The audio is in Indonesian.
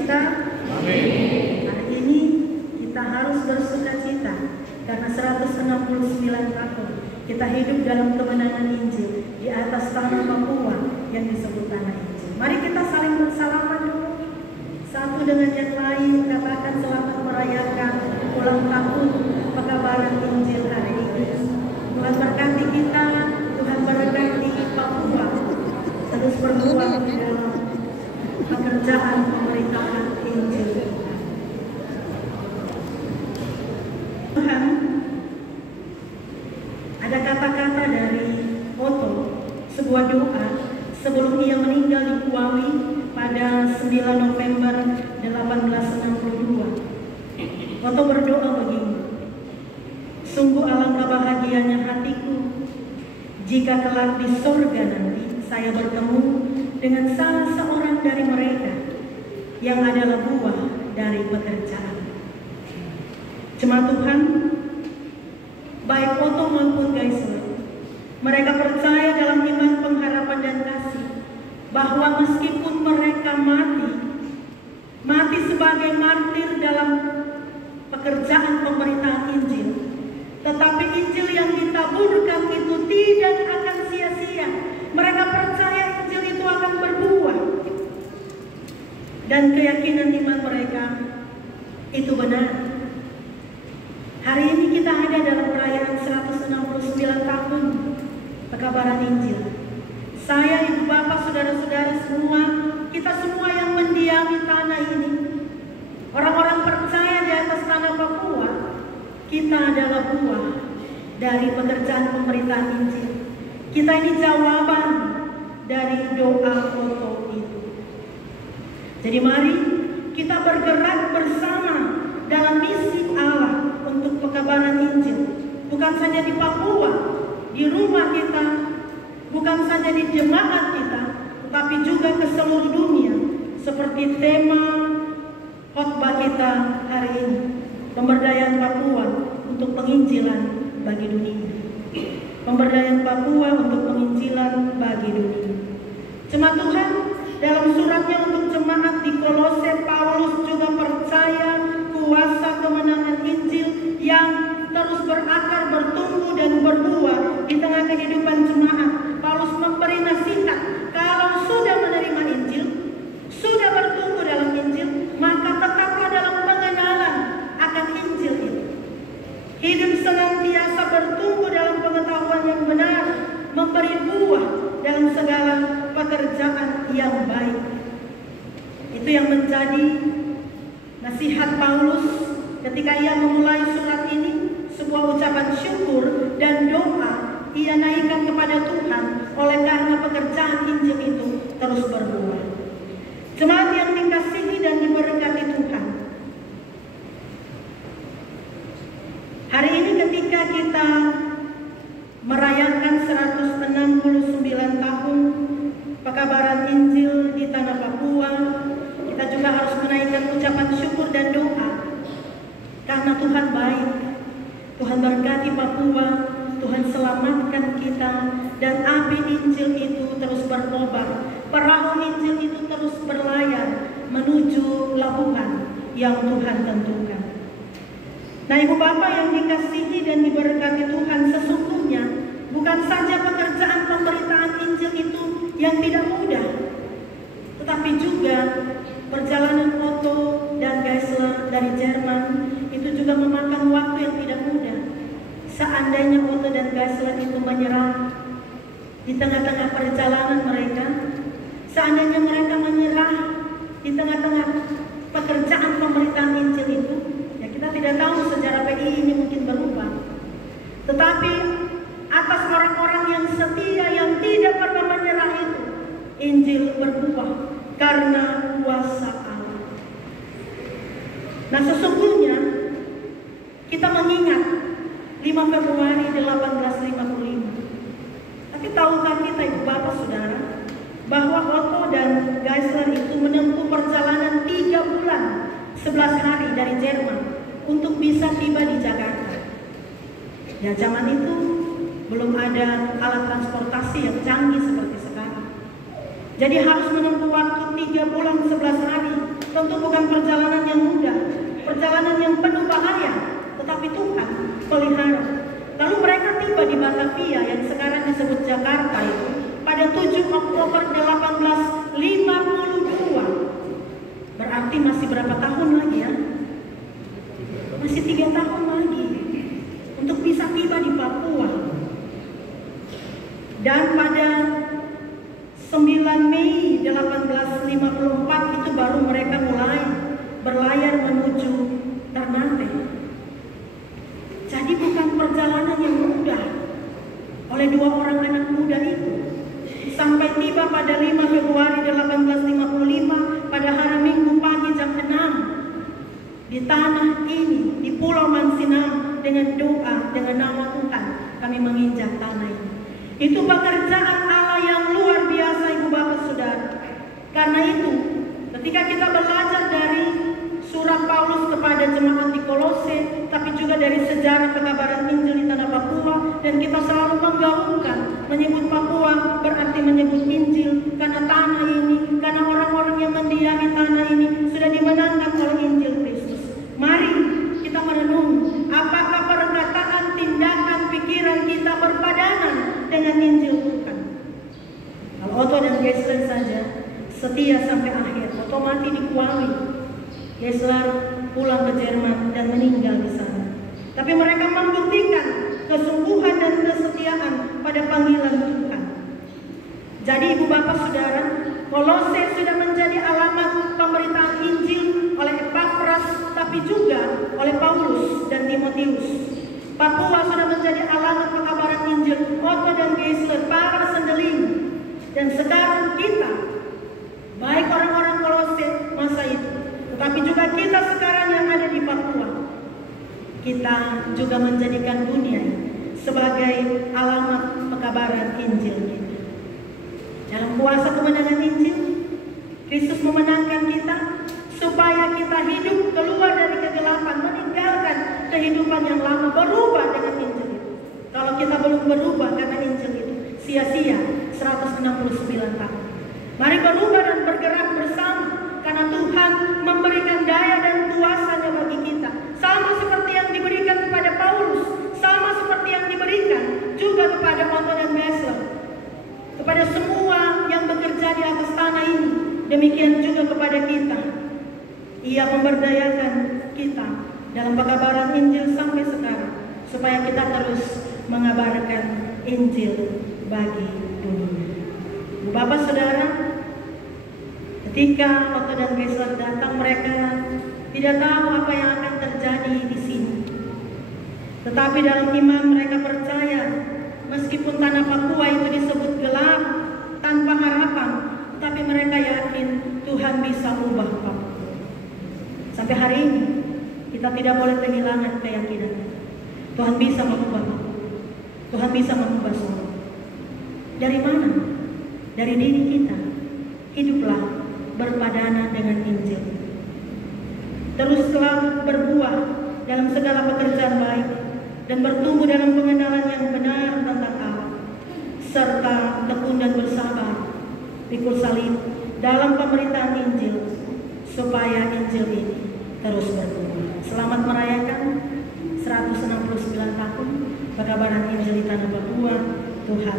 sukacita? Amin. Hari ini kita harus bersukacita karena 169 tahun kita hidup dalam kemenangan Injil di atas tanah Papua yang disebut tanah Injil. Mari kita saling bersalaman dulu, satu dengan yang lain, katakan selamat merayakan ulang tahun pekabaran Injil hari ini. Tuhan berkati kita, Tuhan berkati Papua, terus berjuang di dalam pekerjaan pemerintahan Injil. Tuhan, ada kata-kata dari Otto, sebuah doa sebelum ia meninggal di Kuawi pada 9 November 1862. Otto berdoa begini, sungguh alangkah bahagianya hatiku jika kelak di surga nanti saya bertemu dengan salah seorang dari mereka yang adalah buah dari pekerjaan. Jemaat Tuhan, baik Otto maupun Geisler, mereka percaya dalam iman, pengharapan dan kasih bahwa meskipun mereka mati sebagai martir dalam pekerjaan pemberitaan Injil, tetapi Injil yang ditaburkan itu tidak akan sia-sia. Mereka percaya Injil itu akan berbuah, dan keyakinan iman mereka itu benar. Hari ini kita ada dalam perayaan 169 tahun pekabaran Injil. Saya, ibu bapak, saudara-saudara semua, kita semua yang mendiami tanah ini, orang-orang percaya di atas tanah Papua, kita adalah buah dari pekerjaan pemberitaan Injil. Kita ini jawaban dari doa Otto itu. Jadi mari kita bergerak bersama dalam misi Allah untuk pekabaran Injil, bukan saja di Papua, di rumah kita, bukan saja di jemaat kita, tetapi juga ke seluruh dunia, seperti tema khotbah kita hari ini, pemberdayaan Papua untuk penginjilan bagi dunia. Pemberdayaan Papua untuk penginjilan bagi dunia. Jemaat Tuhan, dalam suratnya untuk jemaat di Kolose, Paulus juga percaya kuasa kemenangan Injil yang terus berakar, bertumbuh dan berbuah di tengah kehidupan jemaat. Paulus memberi nasihat, kalau sudah menerima Injil, sudah bertumbuh dalam Injil, maka tetaplah dalam pengenalan akan Injil itu. Hidup senantiasa bertumbuh dalam pengetahuan yang benar, memberi buah dalam segala pekerjaan yang baik. Itu yang menjadi nasihat Paulus ketika ia memulai surat ini, sebuah ucapan syukur dan doa ia naikkan kepada Tuhan oleh karena pekerjaan Injil itu terus berbuah. Jemaat yang dikasihi dan diberkati Tuhan, hari ini ketika kita merayakan 169 tahun pekabaran Injil di tanah Papua, kita juga harus menaikkan ucapan syukur dan doa karena Tuhan baik. Tuhan berkati Papua, Tuhan selamatkan kita, dan api Injil itu terus berkobar, perahu Injil itu terus berlayar menuju labuhan yang Tuhan tentukan. Nah, ibu bapak yang dikasihi dan diberkati Tuhan, sesungguhnya bukan saja pekerjaan pemberitaan Injil itu yang tidak mudah, tetapi juga perjalanan Otto dan Geisler dari Jerman itu juga memakan waktu yang tidak mudah. Seandainya Otto dan Geisler itu menyerah di tengah-tengah perjalanan mereka, seandainya mereka menyerah di tengah-tengah pekerjaan pemberitaan Injil itu, ya kita tidak tahu sejarah PI ini mungkin berubah. Tetapi atas orang-orang yang setia, yang tidak pernah menyerah itu, Injil berbuah karena kuasa Allah. Nah, sesungguhnya kita mengingat 5 Februari 1855. Tapi tahukah kita, ibu bapak saudara, bahwa Otto dan Geisler itu menempuh perjalanan 3 bulan 11 hari dari Jerman untuk bisa tiba di Jakarta. Ya, zaman itu belum ada alat transportasi yang canggih seperti sekarang. Jadi harus menempuh waktu 3 bulan 11 hari Tentu bukan perjalanan yang mudah, perjalanan yang penuh bahaya, tetapi Tuhan pelihara. Lalu mereka tiba di Batavia yang sekarang disebut Jakarta itu pada 7 Oktober 1852. Berarti masih berapa tahun lagi ya? Masih 3 tahun lagi untuk bisa tiba di Papua. Dan pada 9 Mei 1854 itu baru mereka mulai berlayar menuju Ternate. Jadi bukan perjalanan yang mudah oleh 2 orang anak muda itu. Sampai tiba pada 5 Februari 1855 pada hari Minggu pagi jam 6 di tanah ini, di Pulau Mansinam, dengan doa, dengan nama Tuhan kami menginjak tanah ini. Itu pekerjaan Allah yang luar biasa, Ibu Bapak Saudara. Karena itu, ketika kita belajar dari surat Paulus kepada jemaat di Kolose, tapi juga dari sejarah pekabaran Injil di tanah Papua, dan kita selalu menggaungkan, menyebut Papua berarti menyebut Injil, karena tanah ini, karena orang-orang yang mendiami tanah ini sudah dimenangkan oleh Injil Kristus. Mari kita merenung, apakah perkataan, tindakan, pikiran kita berpadanan dengan Injil Tuhan. Kalau Otto dan Geisler saja setia sampai akhir, Otto mati di Kuali, Geisler pulang ke Jerman dan meninggal di sana. Tapi mereka membuktikan kesungguhan dan kesetiaan pada panggilan Tuhan. Jadi Ibu Bapak Saudara, Kolose sudah menjadi alamat pemberitaan Injil oleh Epafras, tapi juga oleh Paulus dan Timotius. Papua sudah menjadi alamat pekabaran Injil Otto dan Geisler, para sendeling. Dan sekarang kita, baik orang-orang Kolose masa itu, tetapi juga kita sekarang yang ada di Papua, kita juga menjadikan dunia sebagai alamat pekabaran Injil kita. Dalam kuasa kemenangan Injil, Kristus memenangkan kita supaya kita hidup keluar dari kegelapan, meninggalkan kehidupan yang lama, berubah dengan Injil itu. Kalau kita belum berubah karena Injil itu, sia-sia 169 tahun. Mari berubah dan bergerak bersama, karena Tuhan memberikan daya dan kuasanya bagi kita. Sama seperti yang diberikan kepada Paulus, sama seperti yang diberikan juga kepada Otto dan Geisler, kepada semua yang bekerja di atas tanah ini. Demikian juga kepada kita. Ia memberdayakan kita dalam pekabaran Injil sampai sekarang, supaya kita terus mengabarkan Injil bagi dunia. Bapak Saudara, ketika Otto dan Geisler datang, mereka tidak tahu apa yang akan terjadi di sini. Tetapi dalam iman mereka percaya, meskipun tanah Papua itu disebut gelap, tanpa harapan, tapi mereka yakin Tuhan bisa ubah Papua. Sampai hari ini kita tidak boleh kehilangan keyakinan. Tuhan bisa mengubah Papua. Tuhan bisa mengubah Solo. Dari mana? Dari diri kita. Hiduplah berpadanan dengan Injil. Teruslah berbuah dalam segala pekerjaan baik dan bertumbuh dalam pengenalan yang benar tentang Allah, serta tekun dan bersabar pikul salib dalam pemberitaan Injil, supaya Injil ini terus bertumbuh. Selamat merayakan 169 tahun pekabaran Injil di tanah Papua. Tuhan